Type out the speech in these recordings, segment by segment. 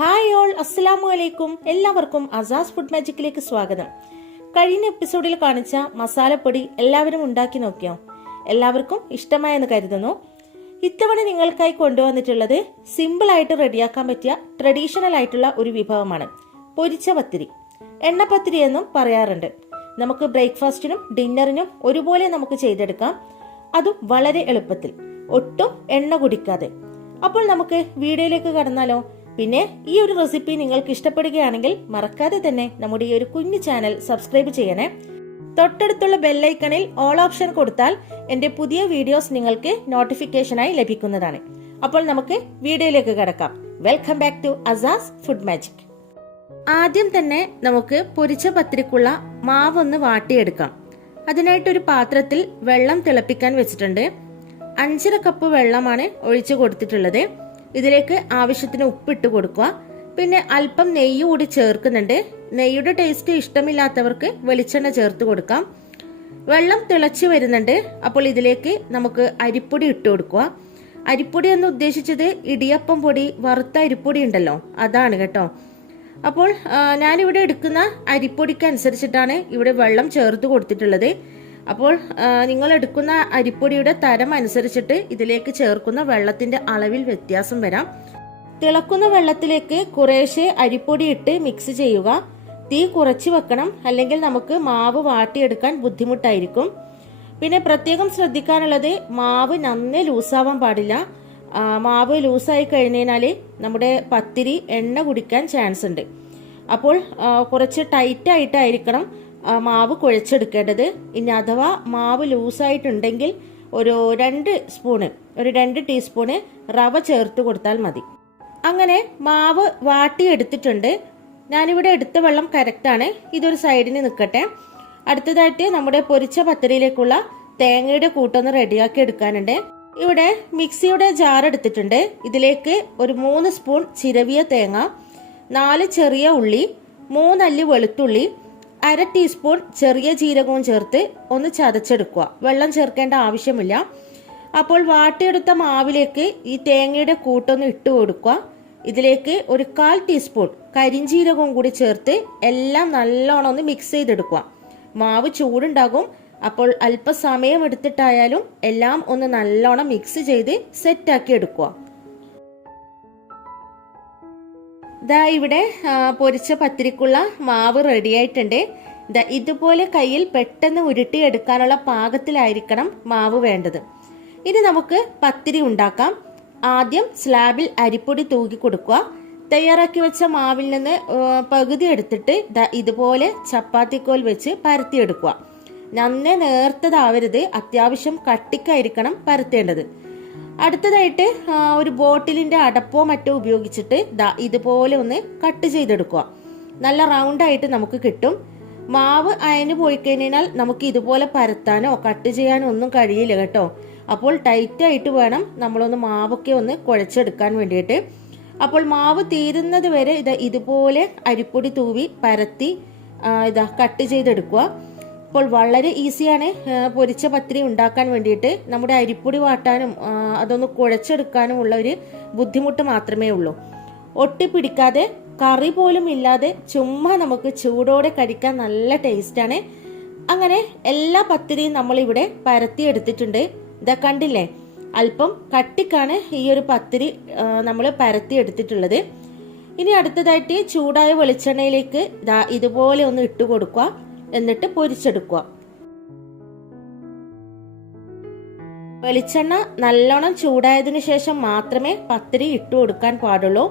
Hi all, അസ്സലാമു അലൈക്കും. എല്ലാവർക്കും അസാസ് ഫുഡ് മാജിക്കിലേക്ക് സ്വാഗതം. കഴിഞ്ഞ എപ്പിസോഡിൽ കാണിച്ച മസാലപ്പൊടി എല്ലാവരും ഉണ്ടാക്കി നോക്കിയോ? എല്ലാവർക്കും ഇഷ്ടമായെന്ന് കരുതുന്നു. ഇത്തവണ നിങ്ങൾക്കായി കൊണ്ടുവന്നിട്ടുള്ളത് സിമ്പിളായിട്ട് റെഡിയാക്കാൻ പറ്റിയ ട്രഡീഷണൽ ആയിട്ടുള്ള ഒരു വിഭവമാണ് പൊരിച്ച പത്തിരി. എണ്ണപ്പത്തിരി എന്നും പറയാറുണ്ട്. നമുക്ക് ബ്രേക്ക്ഫാസ്റ്റിനും ഡിന്നറിനും ഒരുപോലെ നമുക്ക് ചെയ്തെടുക്കാം, അതും വളരെ എളുപ്പത്തിൽ, ഒട്ടും എണ്ണ കുടിക്കാതെ. അപ്പോൾ നമുക്ക് വീഡിയോയിലേക്ക് കടന്നാലോ? പിന്നെ ഈ ഒരു റെസിപ്പി നിങ്ങൾക്ക് ഇഷ്ടപ്പെടുകയാണെങ്കിൽ മറക്കാതെ തന്നെ നമ്മുടെ ഈ ഒരു കുഞ്ഞു ചാനൽ സബ്സ്ക്രൈബ് ചെയ്യണേ. തൊട്ടടുത്തുള്ള ബെല്ലൈക്കണിൽ ഓൾ ഓപ്ഷൻ കൊടുത്താൽ എന്റെ പുതിയ വീഡിയോസ് നിങ്ങൾക്ക് നോട്ടിഫിക്കേഷനായി ലഭിക്കുന്നതാണ്. അപ്പോൾ നമുക്ക് വീഡിയോയിലേക്ക് കടക്കാം. Welcome back to Asas food magic. ആദ്യം തന്നെ നമുക്ക് പൊരിച്ച പത്തിരിക്കുള്ള മാവൊന്ന് വാട്ടിയെടുക്കാം. അതിനായിട്ടൊരു പാത്രത്തിൽ വെള്ളം തിളപ്പിക്കാൻ വെച്ചിട്ടുണ്ട്. 5.5 കപ്പ് വെള്ളമാണ് ഒഴിച്ചു കൊടുത്തിട്ടുള്ളത്. ഇതിലേക്ക് ആവശ്യത്തിന് ഉപ്പിട്ട് കൊടുക്കുക. പിന്നെ അല്പം നെയ്യ് കൂടി ചേർക്കുന്നുണ്ട്. നെയ്യുടെ ടേസ്റ്റ് ഇഷ്ടമില്ലാത്തവർക്ക് വെളിച്ചെണ്ണ ചേർത്ത് കൊടുക്കാം. വെള്ളം തിളച്ചു വരുന്നുണ്ട്. അപ്പോൾ ഇതിലേക്ക് നമുക്ക് അരിപ്പൊടി ഇട്ട് കൊടുക്കുക. അരിപ്പൊടി എന്ന് ഉദ്ദേശിച്ചത് ഇടിയപ്പം പൊടി, വറുത്ത അരിപ്പൊടി ഉണ്ടല്ലോ, അതാണ് കേട്ടോ. അപ്പോൾ ഞാനിവിടെ എടുക്കുന്ന അരിപ്പൊടിക്ക് അനുസരിച്ചിട്ടാണ് ഇവിടെ വെള്ളം ചേർത്ത് കൊടുത്തിട്ടുള്ളത്. അപ്പോൾ നിങ്ങൾ എടുക്കുന്ന അരിപ്പൊടിയുടെ തരം അനുസരിച്ചിട്ട് ഇതിലേക്ക് ചേർക്കുന്ന വെള്ളത്തിന്റെ അളവിൽ വ്യത്യാസം വരാം. തിളക്കുന്ന വെള്ളത്തിലേക്ക് കുറേശ്ശെ അരിപ്പൊടി ഇട്ട് മിക്സ് ചെയ്യുക. തീ കുറച്ച് വെക്കണം, അല്ലെങ്കിൽ നമുക്ക് മാവ് വാട്ടിയെടുക്കാൻ ബുദ്ധിമുട്ടായിരിക്കും. പിന്നെ പ്രത്യേകം ശ്രദ്ധിക്കാനുള്ളത്, മാവ് നന്നേ ലൂസാവാൻ പാടില്ല. മാവ് ലൂസായി കഴിഞ്ഞാൽ നമ്മുടെ പത്തിരി എണ്ണ കുടിക്കാൻ ചാൻസ് ഉണ്ട്. അപ്പോൾ കുറച്ച് ടൈറ്റ് ആയിട്ടായിരിക്കണം മാവ് കുഴച്ചെടുക്കേണ്ടത്. ഇനി അഥവാ മാവ് ലൂസായിട്ടുണ്ടെങ്കിൽ ഒരു 2 ടീസ്പൂണ് റവ ചേർത്ത് കൊടുത്താൽ മതി. അങ്ങനെ മാവ് വാട്ടിയെടുത്തിട്ടുണ്ട്. ഞാനിവിടെ എടുത്ത വെള്ളം കറക്റ്റാണ്. ഇതൊരു സൈഡിന് നിൽക്കട്ടെ. അടുത്തതായിട്ട് നമ്മുടെ പൊരിച്ച പത്തിരിയിലേക്കുള്ള തേങ്ങയുടെ കൂട്ടൊന്ന് റെഡിയാക്കി എടുക്കാനുണ്ട്. ഇവിടെ മിക്സിയുടെ ജാർ എടുത്തിട്ടുണ്ട്. ഇതിലേക്ക് ഒരു 3 സ്പൂൺ ചിരവിയ തേങ്ങ, 4 ചെറിയ ഉള്ളി, 3 അല്ലി വെളുത്തുള്ളി, 1/2 ടീസ്പൂൺ ചെറിയ ജീരകവും ചേർത്ത് ഒന്ന് ചതച്ചെടുക്കുക. വെള്ളം ചേർക്കേണ്ട ആവശ്യമില്ല. അപ്പോൾ വാട്ടിയെടുത്ത മാവിലേക്ക് ഈ തേങ്ങയുടെ കൂട്ടൊന്ന് ഇട്ട് കൊടുക്കുക. ഇതിലേക്ക് ഒരു 1/4 ടീസ്പൂൺ കരിഞ്ജീരകവും കൂടി ചേർത്ത് എല്ലാം നല്ലോണം ഒന്ന് മിക്സ് ചെയ്തെടുക്കുക. മാവ് ചൂടുണ്ടാകും. അപ്പോൾ അല്പസമയം എടുത്തിട്ടായാലും എല്ലാം ഒന്ന് നല്ലോണം മിക്സ് ചെയ്ത് സെറ്റാക്കി എടുക്കുക. ദാ ഇവിടെ പൊരിച്ച പത്തിരിക്കുള്ള മാവ് റെഡി ആയിട്ടുണ്ട്. ഇതുപോലെ കയ്യിൽ പെട്ടെന്ന് ഉരുട്ടിയെടുക്കാനുള്ള പാകത്തിലായിരിക്കണം മാവ് വേണ്ടത്. ഇനി നമുക്ക് പത്തിരി ഉണ്ടാക്കാം. ആദ്യം സ്ലാബിൽ അരിപ്പൊടി തൂക്കി കൊടുക്കുക. തയ്യാറാക്കി വെച്ച മാവിൽ നിന്ന് പകുതി എടുത്തിട്ട് ഇതുപോലെ ചപ്പാത്തിക്കോൽ വെച്ച് പരത്തിയെടുക്കുക. നന്നേ നേർത്തതാവരുത്, അത്യാവശ്യം കട്ടിക്കായിരിക്കണം പരത്തേണ്ടത്. അടുത്തതായിട്ട് ഒരു ബോട്ടിലിന്റെ അടപ്പോ മറ്റോ ഉപയോഗിച്ചിട്ട് ഇതുപോലെ ഒന്ന് കട്ട് ചെയ്തെടുക്കുക. നല്ല റൗണ്ട് ആയിട്ട് നമുക്ക് കിട്ടും. മാവ് അയഞ്ഞു പോയി കഴിഞ്ഞാൽ നമുക്ക് ഇതുപോലെ പരത്താനോ കട്ട് ചെയ്യാനോ ഒന്നും കഴിയില്ല കേട്ടോ. അപ്പോൾ ടൈറ്റ് ആയിട്ട് വേണം നമ്മളൊന്ന് മാവൊക്കെ ഒന്ന് കുഴച്ചെടുക്കാൻ വേണ്ടിയിട്ട്. അപ്പോൾ മാവ് തീരുന്നത് വരെ ഇതുപോലെ അരിപ്പൊടി തൂവി പരത്തി കട്ട് ചെയ്തെടുക്കുക. അപ്പോൾ വളരെ ഈസിയാണ് പൊരിച്ച പത്തിരി ഉണ്ടാക്കാൻ വേണ്ടിയിട്ട്. നമ്മുടെ അരിപ്പൊടി വാട്ടാനും അതൊന്ന് കുഴച്ചെടുക്കാനും ഉള്ള ഒരു ബുദ്ധിമുട്ട് മാത്രമേ ഉള്ളൂ. ഒട്ടിപ്പിടിക്കാതെ, കറി പോലും ഇല്ലാതെ ചുമ്മാ നമുക്ക് ചൂടോടെ കഴിക്കാൻ നല്ല ടേസ്റ്റാണ്. അങ്ങനെ എല്ലാ പത്തിരിയും നമ്മളിവിടെ പരത്തി എടുത്തിട്ടുണ്ട്. ഇതാ കണ്ടില്ലേ, അല്പം കട്ടിക്കാണ് ഈ ഒരു പത്തിരി നമ്മൾ പരത്തി എടുത്തിട്ടുള്ളത്. ഇനി അടുത്തതായിട്ട് ചൂടായ വെളിച്ചെണ്ണയിലേക്ക് ഇതുപോലെ ഒന്ന് ഇട്ട് കൊടുക്കുക. എന്നിട്ട് പൊരിച്ചെടുക്കുക. വെളിച്ചെണ്ണ നല്ലോണം ചൂടായതിനു ശേഷം മാത്രമേ പത്തിരി ഇട്ടു കൊടുക്കാൻ പാടുള്ളൂ.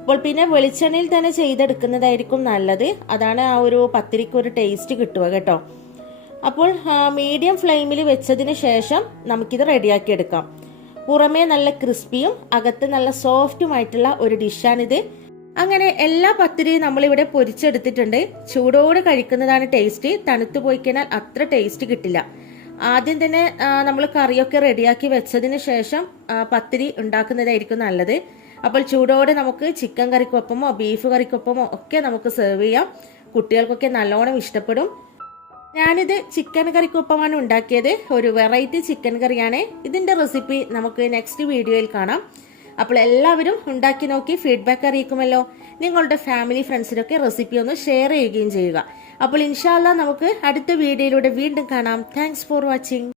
അപ്പോൾ പിന്നെ വെളിച്ചെണ്ണയിൽ തന്നെ ചെയ്തെടുക്കുന്നതായിരിക്കും നല്ലത്. അതാണ് ആ ഒരു പത്തിരിക്ക് ഒരു ടേസ്റ്റ് കിട്ടുക കേട്ടോ. അപ്പോൾ മീഡിയം ഫ്ലെയിമിൽ വെച്ചതിന് ശേഷം നമുക്കിത് റെഡിയാക്കി എടുക്കാം. പുറമേ നല്ല ക്രിസ്പിയും അകത്ത് നല്ല സോഫ്റ്റുമായിട്ടുള്ള ഒരു ഡിഷാണിത്. അങ്ങനെ എല്ലാ പത്തിരിയും നമ്മളിവിടെ പൊരിച്ചെടുത്തിട്ടുണ്ട്. ചൂടോടെ കഴിക്കുന്നതാണ് ടേസ്റ്റ്. തണുത്തു പോയി കഴിഞ്ഞാൽ അത്ര ടേസ്റ്റ് കിട്ടില്ല. ആദ്യം തന്നെ നമ്മൾ കറിയൊക്കെ റെഡിയാക്കി വെച്ചതിന് ശേഷം പത്തിരി ഉണ്ടാക്കുന്നതായിരിക്കും നല്ലത്. അപ്പോൾ ചൂടോടെ നമുക്ക് ചിക്കൻ കറിക്കൊപ്പമോ ബീഫ് കറിക്കൊപ്പമോ ഒക്കെ നമുക്ക് സെർവ് ചെയ്യാം. കുട്ടികൾക്കൊക്കെ നല്ലോണം ഇഷ്ടപ്പെടും. ഞാനിത് ചിക്കൻ കറിക്കൊപ്പമാണ് ഉണ്ടാക്കിയത്. ഒരു വെറൈറ്റി ചിക്കൻ കറിയാണ്. ഇതിന്റെ റെസിപ്പി നമുക്ക് നെക്സ്റ്റ് വീഡിയോയിൽ കാണാം. അപ്പോൾ എല്ലാവരും ഉണ്ടാക്കി നോക്കി ഫീഡ്ബാക്ക് അറിയിക്കുമല്ലോ. നിങ്ങളുടെ ഫാമിലി ഫ്രണ്ട്സിനൊക്കെ റെസിപ്പി ഒന്ന് ഷെയർ ചെയ്യുകയും ചെയ്യുക. അപ്പോൾ ഇൻഷാ അല്ലാ നമുക്ക് അടുത്ത വീഡിയോയിലൂടെ വീണ്ടും കാണാം. Thanks for watching.